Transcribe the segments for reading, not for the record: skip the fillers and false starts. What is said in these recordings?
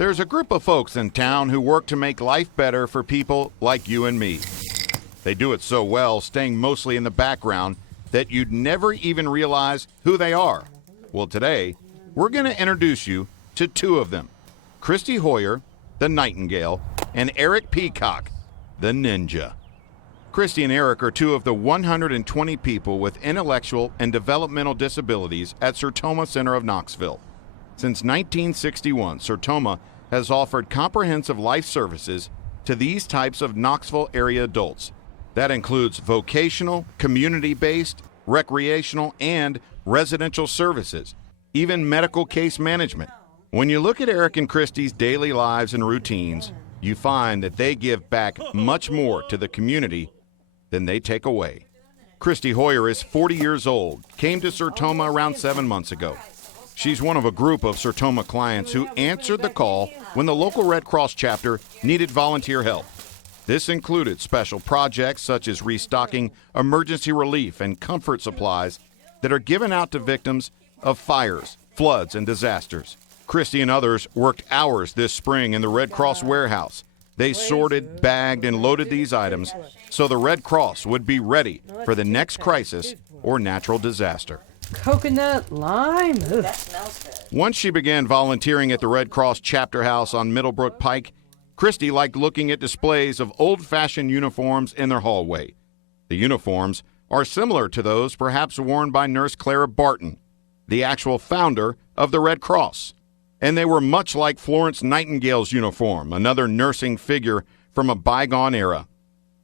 There's a group of folks in town who work to make life better for people like you and me. They do it so well, staying mostly in the background, that you'd never even realize who they are. Well, today, we're going to introduce you to two of them, Christy Hoyer, the Nightingale, and Eric Peacock, the Ninja. Christy and Eric are two of the 120 people with intellectual and developmental disabilities at Sertoma Center of Knoxville. Since 1961, Sertoma has offered comprehensive life services to these types of Knoxville area adults. That includes vocational, community-based, recreational, and residential services, even medical case management. When you look at Eric and Christy's daily lives and routines, you find that they give back much more to the community than they take away. Christy Hoyer is 40 years old, came to Sertoma around 7 months ago. She's one of a group of Sertoma clients who answered the call when the local Red Cross chapter needed volunteer help. This included special projects such as restocking emergency relief and comfort supplies that are given out to victims of fires, floods, and disasters. Christy and others worked hours this spring in the Red Cross warehouse. They sorted, bagged, and loaded these items so the Red Cross would be ready for the next crisis or natural disaster. Coconut lime. Ugh. That smells good. Once she began volunteering at the Red Cross chapter house on Middlebrook Pike, Christy liked looking at displays of old-fashioned uniforms in their hallway. The uniforms are similar to those perhaps worn by Nurse Clara Barton, the actual founder of the Red Cross. And they were much like Florence Nightingale's uniform, another nursing figure from a bygone era.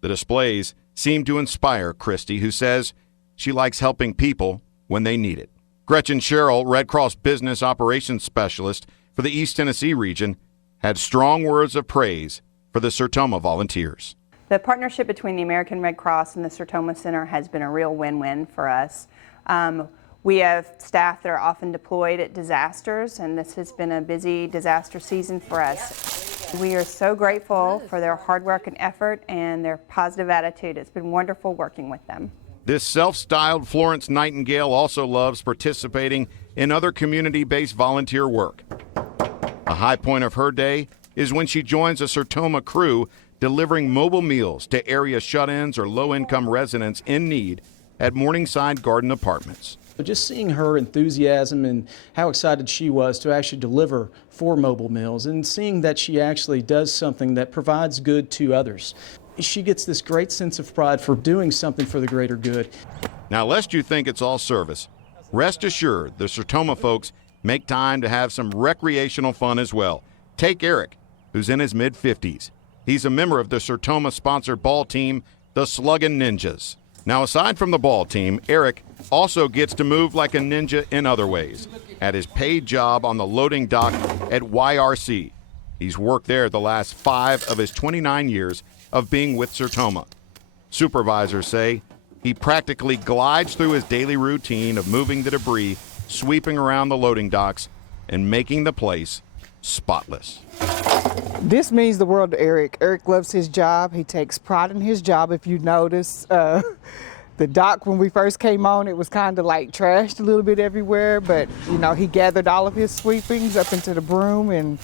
The displays seem to inspire Christy, who says she likes helping people when they need it. Gretchen Sherrill, Red Cross Business Operations Specialist for the East Tennessee region, had strong words of praise for the Sertoma volunteers. The partnership between the American Red Cross and the Sertoma Center has been a real win-win for us. We have staff that are often deployed at disasters, and this has been a busy disaster season for us. We are so grateful for their hard work and effort and their positive attitude. It's been wonderful working with them. This self-styled Florence Nightingale also loves participating in other community-based volunteer work. A high point of her day is when she joins a Sertoma crew delivering mobile meals to area shut-ins or low-income residents in need at Morningside Garden Apartments. Just seeing her enthusiasm and how excited she was to actually deliver 4 mobile meals, and seeing that she actually does something that provides good to others. She gets this great sense of pride for doing something for the greater good. Now, lest you think it's all service, rest assured the Sertoma folks make time to have some recreational fun as well. Take Eric, who's in his mid-50s. He's a member of the Sertoma-sponsored ball team, the Sluggin' Ninjas. Now, aside from the ball team, Eric also gets to move like a ninja in other ways. At his paid job on the loading dock at YRC, he's worked there the last 5 of his 29 years of being with Sertoma. Supervisors say he practically glides through his daily routine of moving the debris, sweeping around the loading docks, and making the place spotless. This means the world to Eric. Eric loves his job. He takes pride in his job. If you notice, the dock, when we first came on, it was kind of like trashed a little bit everywhere, but you know, he gathered all of his sweepings up into the broom and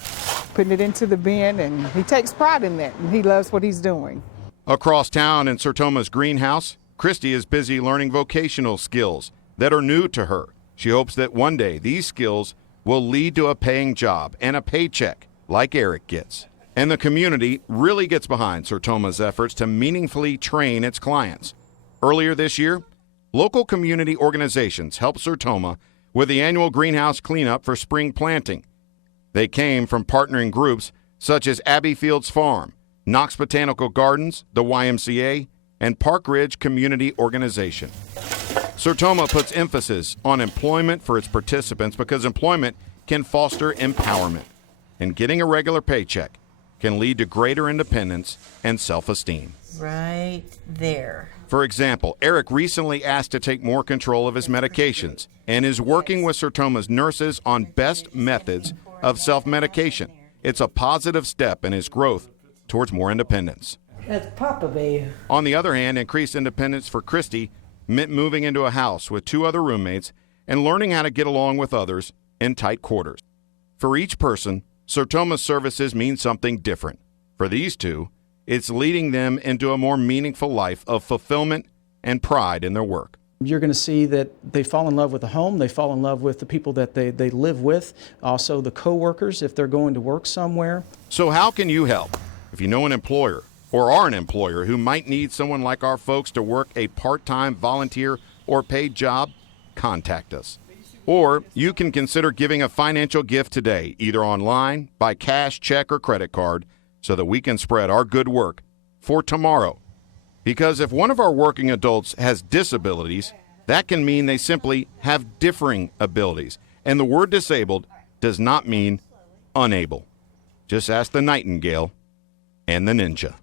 putting it into the bin, and he takes pride in that, and he loves what he's doing. Across town in Sertoma's greenhouse, Christy is busy learning vocational skills that are new to her. She hopes that one day these skills will lead to a paying job and a paycheck like Eric gets. And the community really gets behind Sertoma's efforts to meaningfully train its clients. Earlier this year, local community organizations helped Sertoma with the annual greenhouse cleanup for spring planting. They came from partnering groups such as Abbey Fields Farm, Knox Botanical Gardens, the YMCA, and Park Ridge Community Organization. Sertoma puts emphasis on employment for its participants because employment can foster empowerment, and getting a regular paycheck can lead to greater independence and self-esteem. Right there. For example, Eric recently asked to take more control of his medications and is working with Sertoma's nurses on best methods of self-medication. It's a positive step in his growth towards more independence. That's Papa Bear. On the other hand, increased independence for Christy meant moving into a house with 2 other roommates and learning how to get along with others in tight quarters. For each person, Sertoma services mean something different. For these two, it's leading them into a more meaningful life of fulfillment and pride in their work. You're going to see that they fall in love with the home, they fall in love with the people that they live with, also the co-workers if they're going to work somewhere. So how can you help? If you know an employer or are an employer who might need someone like our folks to work a part-time volunteer or paid job, contact us. Or you can consider giving a financial gift today, either online, by cash, check, or credit card, so that we can spread our good work for tomorrow. Because if one of our working adults has disabilities, that can mean they simply have differing abilities. And the word disabled does not mean unable. Just ask the Nightingale and the Ninja.